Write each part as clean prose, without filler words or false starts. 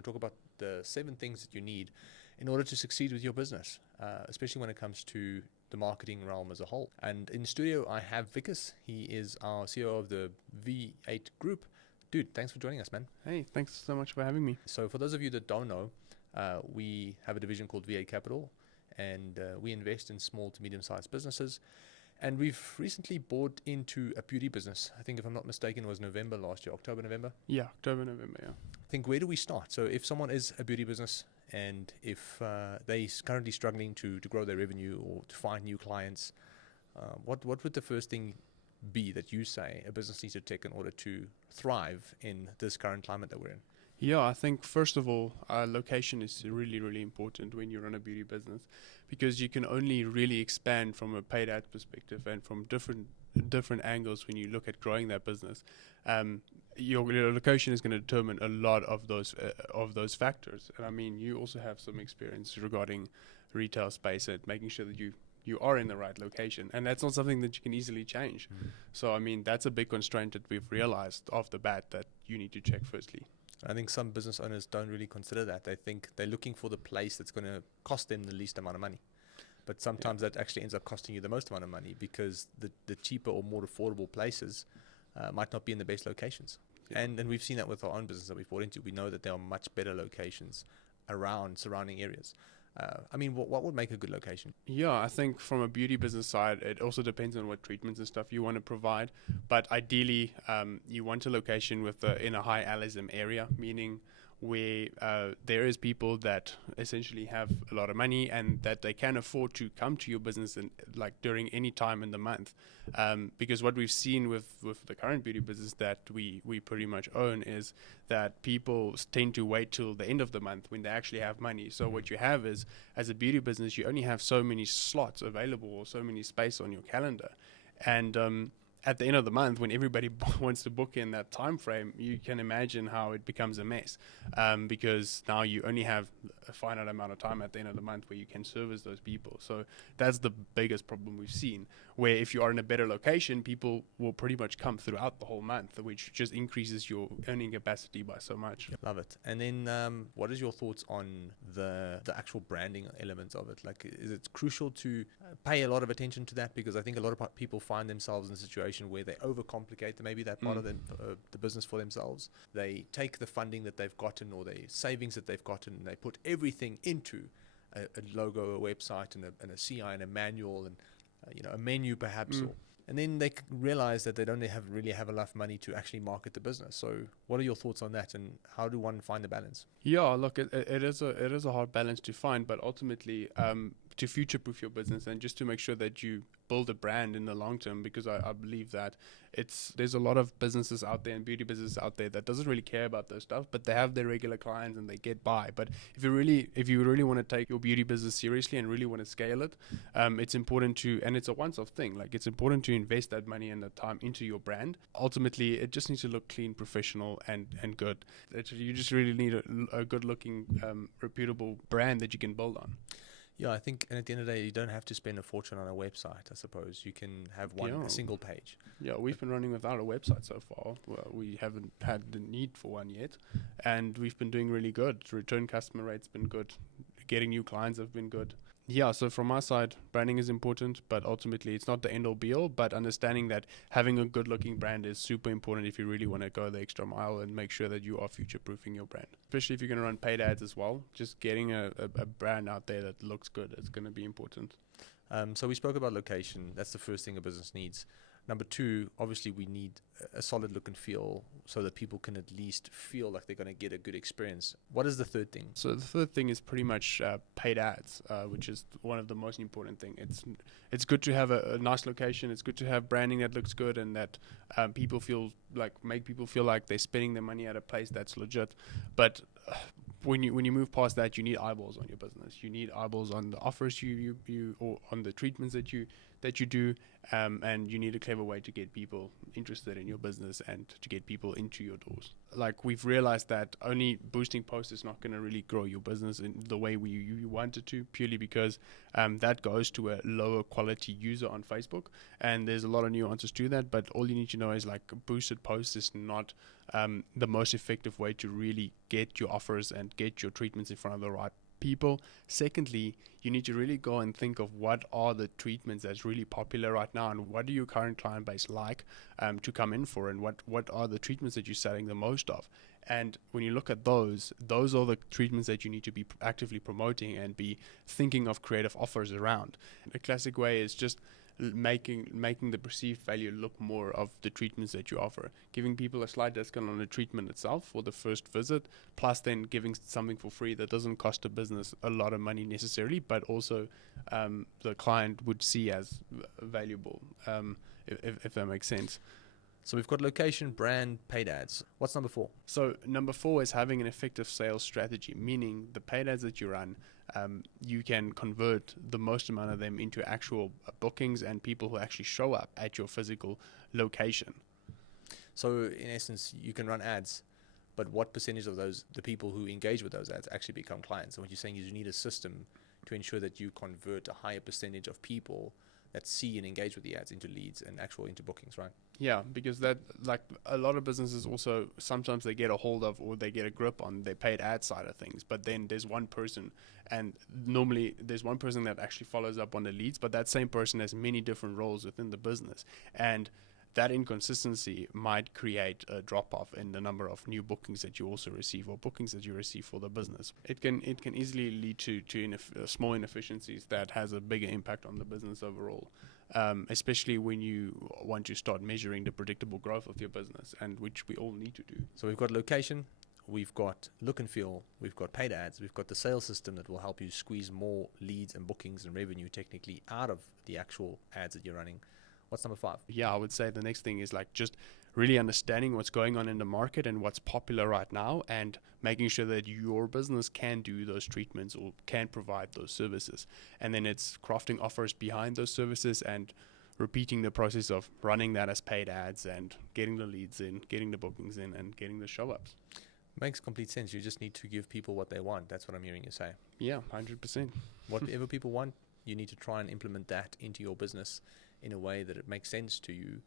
going to talk about the 7 things that you need in order to succeed with your business, especially when it comes to the marketing realm as a whole. And in studio, I have Vikas. He is our CEO of the V8 Group. Dude, thanks for joining us, man. Hey, thanks so much for having me. So for those of you that don't know, we have a division called V8 Capital, and we invest in small to medium-sized businesses. And we've recently bought into a beauty business. I think, if I'm not mistaken, it was November last year, October, November? Yeah, October, November, yeah. I think, where do we start? So if someone is a beauty business and if they're currently struggling to grow their revenue or to find new clients, what would the first thing be that you say a business needs to take in order to thrive in this current climate that we're in? Yeah, I think first of all, location is really, really important when you run a beauty business, because you can only really expand from a paid ad perspective and from different angles when you look at growing that business. Your location is going to determine a lot of those factors. And I mean, you also have some experience regarding retail space and making sure that you are in the right location, and that's not something that you can easily change. So I mean, that's a big constraint that we've realized off the bat that you need to check firstly. I think some business owners don't really consider that. They think they're looking for the place that's going to cost them the least amount of money. But sometimes that actually ends up costing you the most amount of money, because the cheaper or more affordable places might not be in the best locations. Yeah. And we've seen that with our own business that we've bought into. We know that there are much better locations around surrounding areas. I mean, what would make a good location? Yeah, I think from a beauty business side, it also depends on what treatments and stuff you want to provide. But ideally, you want a location in a high allism area, meaning where there is people that essentially have a lot of money and that they can afford to come to your business during any time in the month. Because what we've seen with the current beauty business that we pretty much own is that people tend to wait till the end of the month when they actually have money. So what you have is, as a beauty business, you only have so many slots available or so many space on your calendar. And at the end of the month, when everybody wants to book in that time frame, you can imagine how it becomes a mess, because now you only have a finite amount of time at the end of the month where you can service those people. So that's the biggest problem we've seen, where if you are in a better location, people will pretty much come throughout the whole month, which just increases your earning capacity by so much. Love it. And then what is your thoughts on the actual branding elements of it? Like, is it crucial to pay a lot of attention to that? Because I think a lot of people find themselves in a situation where they overcomplicate maybe that part of the business for themselves. They take the funding that they've gotten or the savings that they've gotten, and they put everything into a logo, a website, and a CI and a manual, and a menu perhaps. And then they realize that they don't really have enough money to actually market the business. So what are your thoughts on that, and how do one find the balance? Yeah, look, it is a hard balance to find, but ultimately to future-proof your business and just to make sure that you build a brand in the long term, because I believe that there's a lot of businesses out there and beauty businesses out there that doesn't really care about those stuff, but they have their regular clients and they get by. But if you really want to take your beauty business seriously and really want to scale it, it's important to, and it's a once-off thing, like it's important to invest that money and the time into your brand. Ultimately, it just needs to look clean, professional, and good. You just really need a good-looking, reputable brand that you can build on. Yeah, I think, and at the end of the day, you don't have to spend a fortune on a website, I suppose. You can have a single page. Yeah, we've been running without a website so far. Well, we haven't had the need for one yet, and we've been doing really good. Return customer rate's been good. Getting new clients have been good. Yeah, so from my side, branding is important, but ultimately it's not the end all be all, but understanding that having a good looking brand is super important if you really want to go the extra mile and make sure that you are future proofing your brand. Especially if you're going to run paid ads as well, just getting a brand out there that looks good is going to be important. So we spoke about location. That's the first thing a business needs. Number 2, obviously we need a solid look and feel so that people can at least feel like they're going to get a good experience. What is the third thing? So the third thing is pretty much paid ads, which is one of the most important thing. It's good to have a nice location. It's good to have branding that looks good and that make people feel like they're spending their money at a place that's legit. But when you move past that, you need eyeballs on your business. You need eyeballs on the offers you or on the treatments that that you do, and you need a clever way to get people interested in your business and to get people into your doors. Like, we've realized that only boosting posts is not going to really grow your business in the way you want it to, purely because that goes to a lower quality user on Facebook, and there's a lot of nuances to that. But all you need to know is, like, boosted posts is not the most effective way to really get your offers and get your treatments in front of the right people. Secondly, you need to really go and think of what are the treatments that's really popular right now, and what do your current client base like to come in for, and what are the treatments that you're selling the most of. And when you look at those are the treatments that you need to be actively promoting and be thinking of creative offers around. A classic way is just making the perceived value look more of the treatments that you offer, giving people a slight discount on the treatment itself for the first visit, plus then giving something for free that doesn't cost a business a lot of money necessarily, but also the client would see as valuable, if that makes sense. So we've got location, brand, paid ads. What's number 4? So number 4 is having an effective sales strategy, meaning the paid ads that you run, you can convert the most amount of them into actual bookings and people who actually show up at your physical location. So in essence, you can run ads, but what percentage of those, the people who engage with those ads, actually become clients? So what you're saying is you need a system to ensure that you convert a higher percentage of people that see and engage with the ads into leads and into bookings, right? Yeah, because that, like, a lot of businesses also, sometimes they get a hold of or they get a grip on their paid ad side of things, but then there's one person, and normally there's one person that actually follows up on the leads, but that same person has many different roles within the business, and that inconsistency might create a drop-off in the number of new bookings that you also receive, or bookings that you receive for the business. It can easily lead to small inefficiencies that has a bigger impact on the business overall, especially when you want to start measuring the predictable growth of your business, and which we all need to do. So we've got location, we've got look and feel, we've got paid ads, we've got the sales system that will help you squeeze more leads and bookings and revenue technically out of the actual ads that you're running. What's number 5? Yeah, I would say the next thing is, like, just really understanding what's going on in the market and what's popular right now, and making sure that your business can do those treatments or can provide those services. And then it's crafting offers behind those services and repeating the process of running that as paid ads and getting the leads in, getting the bookings in, and getting the show-ups. Makes complete sense. You just need to give people what they want. That's what I'm hearing you say. Yeah, 100%. Whatever people want, you need to try and implement that into your business in a way that it makes sense to you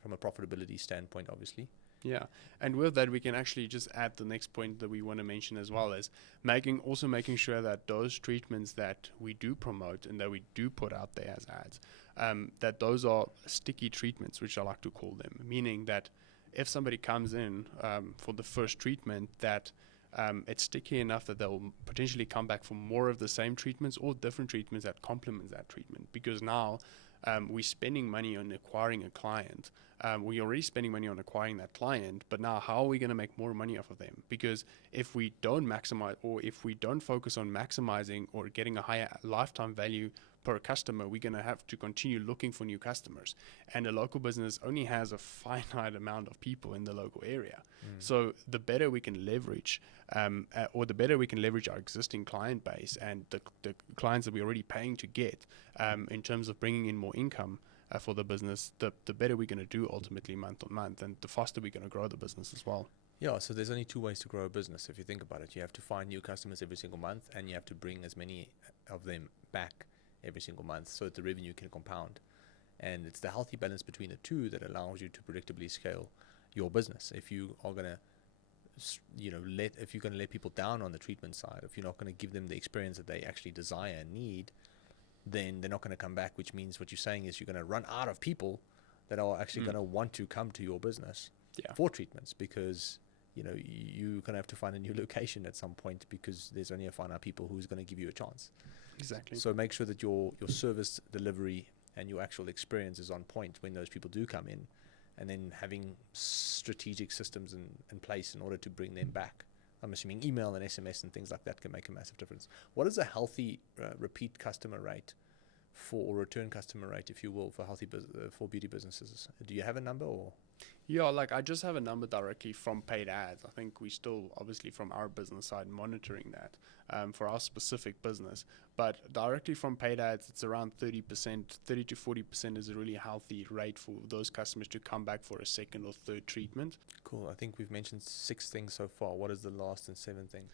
from a profitability standpoint, obviously. Yeah, and with that, we can actually just add the next point that we want to mention as well, is making sure that those treatments that we do promote and that we do put out there as ads, that those are sticky treatments, which I like to call them, meaning that if somebody comes in for the first treatment, that it's sticky enough that they'll potentially come back for more of the same treatments or different treatments that complement that treatment, because now we're spending money on acquiring a client. We're already spending money on acquiring that client, but now how are we going to make more money off of them? Because if we don't maximize, or if we don't focus on maximizing or getting a higher lifetime value per customer, we're going to have to continue looking for new customers. And a local business only has a finite amount of people in the local area. So the better we can leverage, the better we can leverage our existing client base and the clients that we're already paying to get, in terms of bringing in more income for the business, the better we're going to do ultimately month on month, and the faster we're going to grow the business as well. Yeah, so there's only 2 ways to grow a business if you think about it. You have to find new customers every single month, and you have to bring as many of them back every single month so that the revenue can compound. And it's the healthy balance between the two that allows you to predictably scale your business. If you are going to if you're going to let people down on the treatment side, if you're not going to give them the experience that they actually desire and need, then they're not going to come back, which means what you're saying is you're going to run out of people that are actually going to want to come to your business for treatments, because you're going to have to find a new location at some point, because there's only a finite people who's going to give you a chance. Exactly. So make sure that your service delivery and your actual experience is on point when those people do come in, and then having strategic systems in place in order to bring them back. I'm assuming email and SMS and things like that can make a massive difference. What is a healthy repeat customer rate for, or return customer rate, if you will, for for beauty businesses? Do you have a number, or? Yeah, like I just have a number directly from paid ads. I think we still, obviously, from our business side, monitoring that for our specific business. But directly from paid ads, it's around 30%, 30 to 40% is a really healthy rate for those customers to come back for a second or third treatment. Cool. I think we've mentioned 6 things so far. What is the last and 7th thing?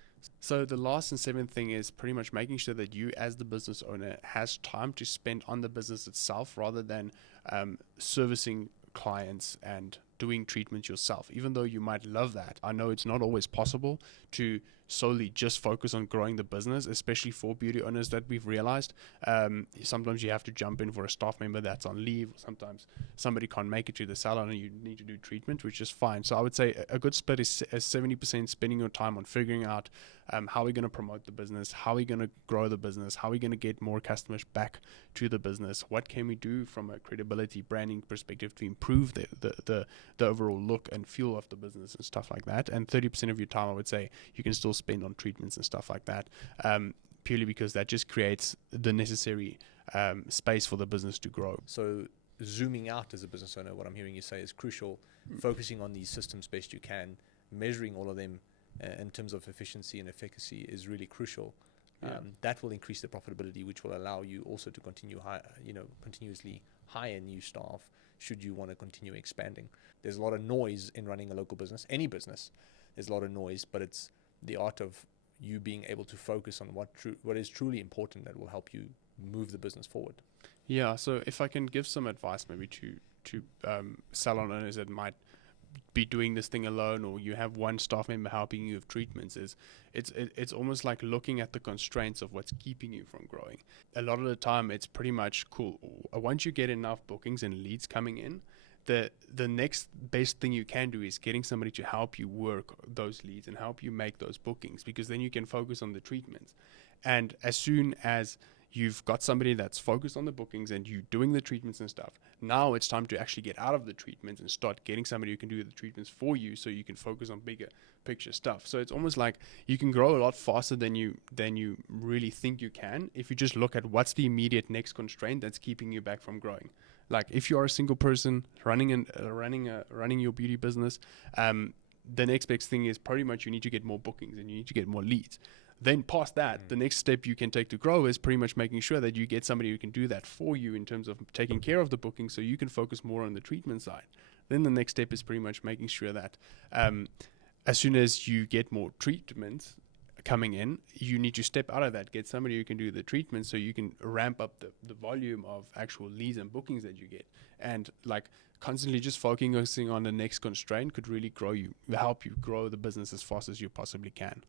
So the last and 7th thing is pretty much making sure that you, as the business owner, has time to spend on the business itself rather than servicing clients and doing treatments yourself. Even though you might love that, I know it's not always possible to solely just focus on growing the business, especially for beauty owners that we've realized. Sometimes you have to jump in for a staff member that's on leave, or sometimes somebody can't make it to the salon and you need to do treatment, which is fine. So I would say a good split is 70% spending your time on figuring out how we're going to promote the business, how we're going to grow the business, how we're going to get more customers back to the business, what can we do from a credibility branding perspective to improve the overall look and feel of the business and stuff like that. And 30% of your time, I would say, you can still spend on treatments and stuff like that, purely because that just creates the necessary space for the business to grow. So zooming out as a business owner, what I'm hearing you say is crucial. Focusing on these systems best you can, measuring all of them in terms of efficiency and efficacy is really crucial. That will increase the profitability, which will allow you also to continuously hire new staff should you want to continue expanding. There's a lot of noise in running a local business, any business. There's a lot of noise, but it's the art of you being able to focus on what is truly important that will help you move the business forward. Yeah, so if I can give some advice maybe to salon owners that might be doing this thing alone, or you have one staff member helping you with treatments, is it's almost like looking at the constraints of what's keeping you from growing. A lot of the time it's pretty much cool. Once you get enough bookings and leads coming in, the next best thing you can do is getting somebody to help you work those leads and help you make those bookings, because then you can focus on the treatments. And as soon as you've got somebody that's focused on the bookings and you doing the treatments and stuff, now it's time to actually get out of the treatments and start getting somebody who can do the treatments for you, so you can focus on bigger picture stuff. So it's almost like you can grow a lot faster than you really think you can if you just look at what's the immediate next constraint that's keeping you back from growing. Like if you are a single person running your beauty business, the next best thing is pretty much you need to get more bookings and you need to get more leads. Then past that, the next step you can take to grow is pretty much making sure that you get somebody who can do that for you in terms of taking care of the booking, so you can focus more on the treatment side. Then the next step is pretty much making sure that as soon as you get more treatments coming in, you need to step out of that, get somebody who can do the treatment, so you can ramp up the volume of actual leads and bookings that you get. And like constantly just focusing on the next constraint could really help you grow the business as fast as you possibly can.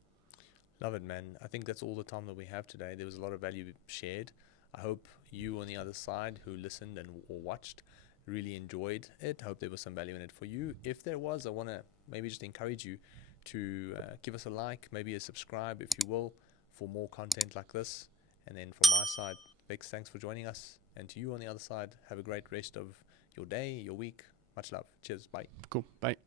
Love it, man. I think that's all the time that we have today. There was a lot of value shared. I hope you on the other side who listened or watched really enjoyed it. I hope there was some value in it for you. If there was, I want to maybe just encourage you to give us a like, maybe a subscribe, if you will, for more content like this. And then from my side, Bex, thanks for joining us. And to you on the other side, have a great rest of your day, your week. Much love. Cheers. Bye. Cool. Bye.